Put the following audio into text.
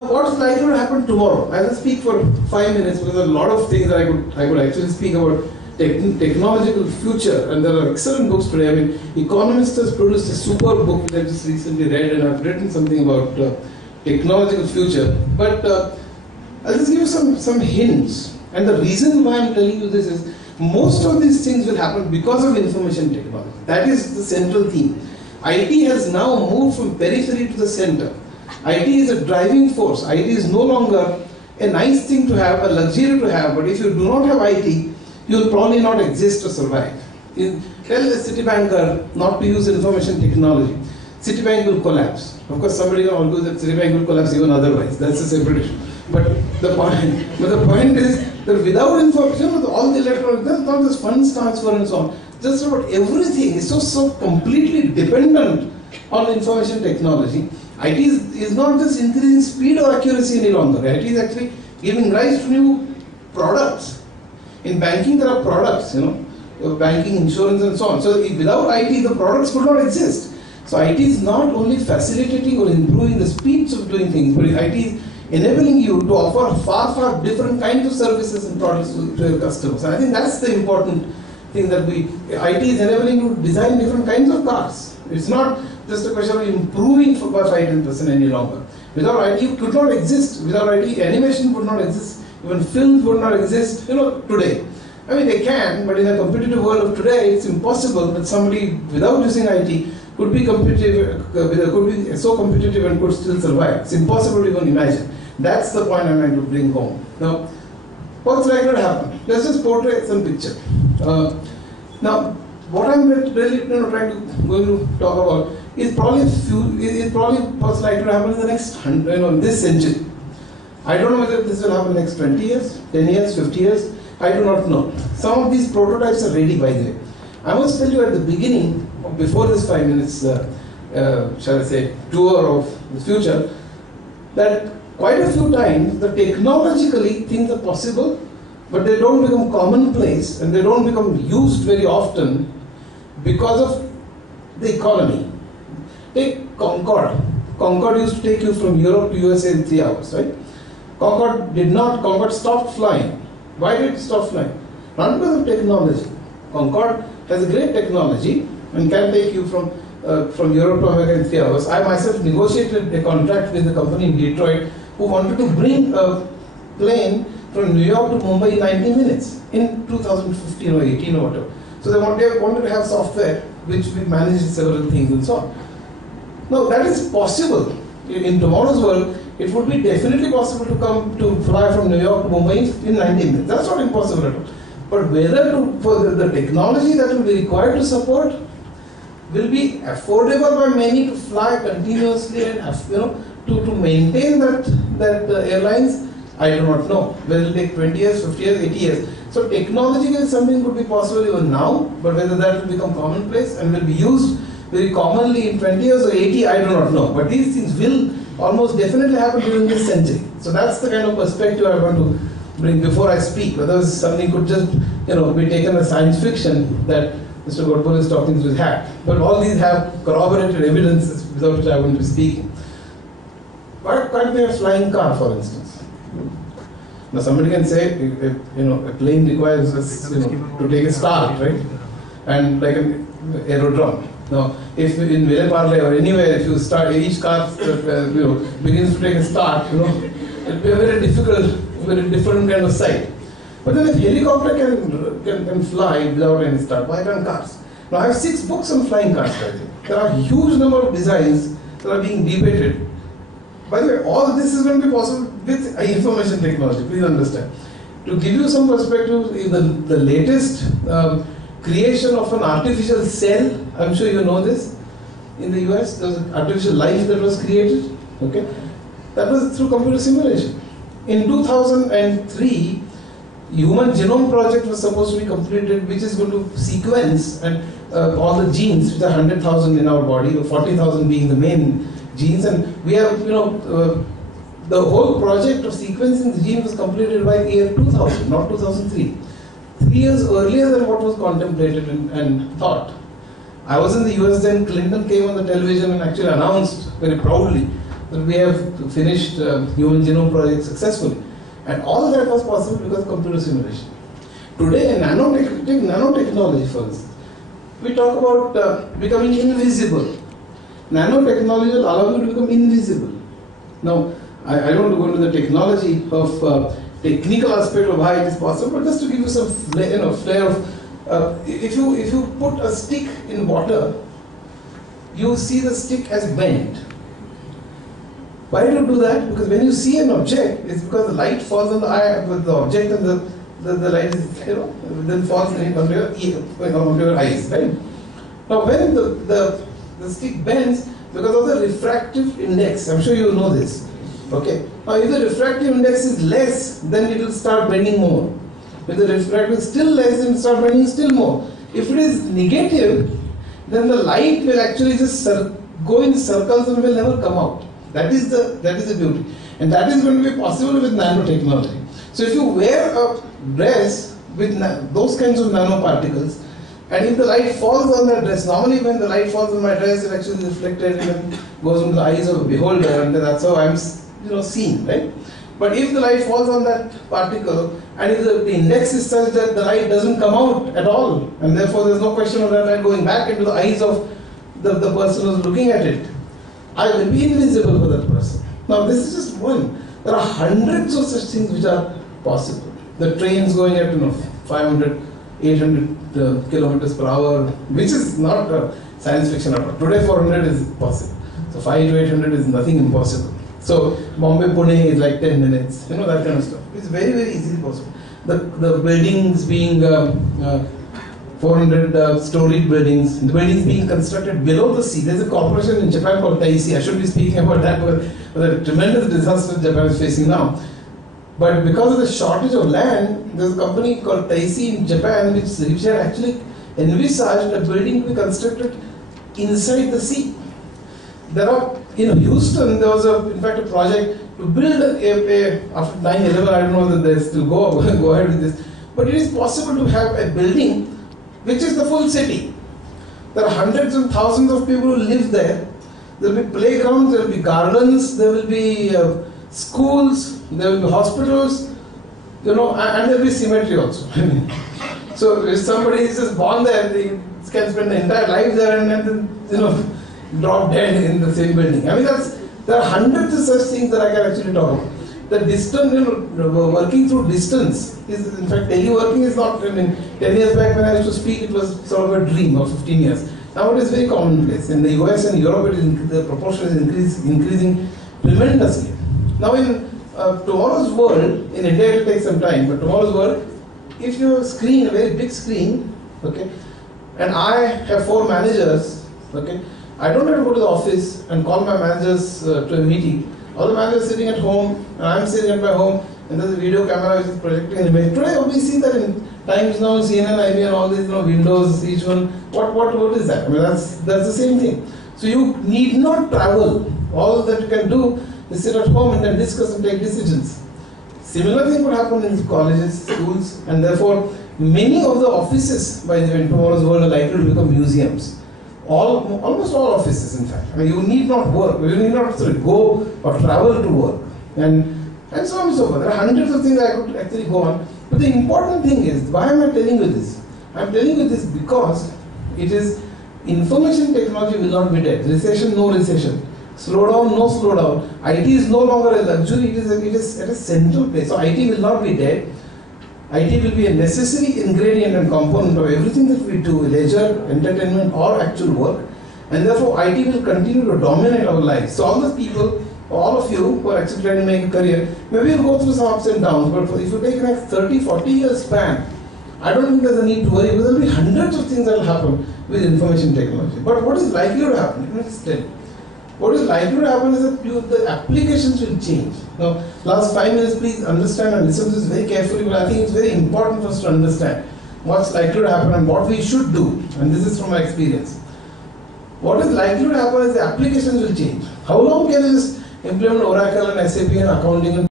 What's likely to happen tomorrow? I will speak for 5 minutes because there are a lot of things that I could actually speak about technological future, and there are excellent books today. I mean, Economist has produced a super book that I just recently read, and I've written something about technological future. But I'll just give you some hints. And the reason why I'm telling you this is most of these things will happen because of information technology. That is the central theme. IT has now moved from periphery to the center. IT is a driving force. IT is no longer a nice thing to have, a luxury to have, but if you do not have IT, you will probably not exist or survive. Tell a Citibanker not to use information technology. Citibank will collapse. Of course, somebody can argue that Citibank will collapse even otherwise. That's a separate issue. But the point is that without information, all the electronic, there's not this funds transfer and so on. Just about everything is so completely dependent on information technology. IT is not just increasing speed or accuracy any longer. IT is actually giving rise to new products. In banking, there are products, banking, insurance, and so on. So without IT, the products could not exist. So IT is not only facilitating or improving the speeds of doing things, but IT is enabling you to offer far different kinds of services and products to your customers. And I think that's the important thing that IT is enabling you to design different kinds of cars. It's not just a question of improving by 5-10% any longer. Without IT, you could not exist. Without IT, animation would not exist. Even films would not exist, today. I mean, they can, but in a competitive world of today, it's impossible that somebody without using IT could be competitive, could be so competitive and could still survive. It's impossible to even imagine. That's the point I'm trying to bring home. Now, what's likely to happen? Let's just portray some picture. Now, what I'm really going to talk about is probably what's likely to happen in the next this century. I don't know whether this will happen next 20 years, 10 years, 50 years. I do not know. Some of these prototypes are ready, by the way. I must tell you at the beginning, before this 5 minutes, shall I say, tour of the future, that quite a few times, technologically things are possible, but they don't become commonplace and they don't become used very often because of the economy. Take Concorde. Concorde used to take you from Europe to USA in 3 hours, right? Concorde stopped flying. Why did it stop flying? Not because of technology. Concorde has a great technology and can take you from Europe to America in 3 hours. I myself negotiated a contract with a company in Detroit who wanted to bring a plane from New York to Mumbai in 90 minutes in 2015 or 18 or whatever. So they wanted to have software which manages several things and so on. Now that is possible. In tomorrow's world, it would be definitely possible to fly from New York to Mumbai in 90 minutes. That's not impossible at all. But for the technology that will be required to support will be affordable by many to fly continuously and to maintain that airlines, I do not know. Whether it will take 20 years, 50 years, 80 years. So technologically something could be possible even now, but whether that will become commonplace and will be used very commonly in 20 years or 80, I do not know. But these things will almost definitely happen during this century. So that's the kind of perspective I want to bring before I speak. Whether something could just be taken as science fiction that Mr. Godbole is talking to his hat. But all these have corroborated evidences without which I wouldn't be speaking. Why can't we have a flying car, for instance? Now somebody can say, a plane requires to take a start, right? And like an aerodrome. Now, if in Villeparle or anywhere, if you start, each car begins to take a start, it will be a very different kind of sight. But then if helicopter can fly without any start, why can't cars? Now I have 6 books on flying cars right here. There are a huge number of designs that are being debated. By the way, all this is going to be possible with information technology, please understand. To give you some perspective, the latest creation of an artificial cell, I'm sure you know this, in the US, there was an artificial life that was created, okay? That was through computer simulation. In 2003, Human Genome Project was supposed to be completed, which is going to sequence and all the genes, which are 100,000 in our body, or 40,000 being the main genes, and we have, the whole project of sequencing the gene was completed by the year 2000, not 2003. 3 years earlier than what was contemplated and thought. I was in the US then. Clinton came on the television and actually announced very proudly that we have finished human genome project successfully. And all that was possible because of computer simulation. Today, nanotechnology, for instance, we talk about becoming invisible. Nanotechnology will allow you to become invisible. Now, I don't want to go into the technology of technical aspect of why it is possible, but just to give you some flair of, if you put a stick in water, you see the stick as bent. Why do you do that? Because when you see an object, it's because the light falls on the eye with the object, and the light is, then falls onto your eyes, right? Now, when the stick bends, because of the refractive index, I'm sure you know this. Okay. Now, if the refractive index is less, then it will start bending more. If the refractive is still less, then it will start bending still more. If it is negative, then the light will actually just go in circles and will never come out. That is the beauty, and that is going to be possible with nanotechnology. So, if you wear a dress with those kinds of nanoparticles, and if the light falls on that dress, normally when the light falls on my dress, it actually is reflected and goes into the eyes of a beholder, and that's how I'm seen, right? But if the light falls on that particle, and if the index is such that the light doesn't come out at all, and therefore there's no question of that light going back into the eyes of the person who's looking at it, I will be invisible for that person. Now, this is just one. There are hundreds of such things which are possible. The trains going at 500, 800 kilometers per hour, which is not science fiction at all. Today 400 is possible. So 5 to 800 is nothing impossible. So Bombay Pune is like 10 minutes, that kind of stuff. It's very, very easily possible. The buildings being 400 storied buildings, the buildings being constructed below the sea. There's a corporation in Japan called Taisi. I should be speaking about that, but the tremendous disaster Japan is facing now. But because of the shortage of land, there's a company called Taisi in Japan which had actually envisaged a building to be constructed inside the sea. There are, in Houston, there was in fact a project to build after 9/11, I don't know whether they still go ahead with this, but it is possible to have a building which is the full city. There are hundreds and thousands of people who live there. There will be playgrounds, there will be gardens, there will be schools, there will be hospitals, and there will be cemetery also. So if somebody is just born there, they can spend the entire life there and then drop dead in the same building. I mean, there are hundreds of such things that I can actually talk about. The distance, working through distance is, in fact, teleworking is not, 10 years back when I used to speak, it was sort of a dream, or 15 years. Now it is very commonplace. In the US and Europe, the proportion is increasing tremendously. Now in tomorrow's world, in India it will take some time, but tomorrow's world, if you have a screen, a very big screen, okay, and I have 4 managers, okay, I don't have to go to the office and call my managers to a meeting. All the managers are sitting at home, and I'm sitting at my home, and there's a video camera which is projecting an image. Today we see that in Times Now, CNN, IBM, all these windows, each one. What is that? I mean, that's the same thing. So you need not travel. All that you can do is sit at home and then discuss and take decisions. Similar thing would happen in colleges, schools, and therefore many of the offices by the way in tomorrow's world are likely to become museums. Almost all offices, in fact. I mean, you need not work. You need not go or travel to work, and so on and so forth. There are hundreds of things I could actually go on. But the important thing is, why am I telling you this? I am telling you this because it is information technology will not be dead. Recession, no recession. Slowdown, no slowdown. IT is no longer a luxury. It is at a central place. So IT will not be dead. IT will be a necessary ingredient and component of everything that we do, leisure, entertainment, or actual work, and therefore IT will continue to dominate our lives. So all the people, all of you who are actually trying to make a career, maybe you'll go through some ups and downs, but if you take the next 30, 40 years span, I don't think there's a need to worry, because there will be hundreds of things that will happen with information technology. But what is likely to happen? Let me just tell you. What is likely to happen is that the applications will change. Now, last 5 minutes, please understand and listen to this very carefully, but I think it's very important for us to understand what's likely to happen and what we should do. And this is from my experience. What is likely to happen is the applications will change. How long can you just implement Oracle and SAP and accounting and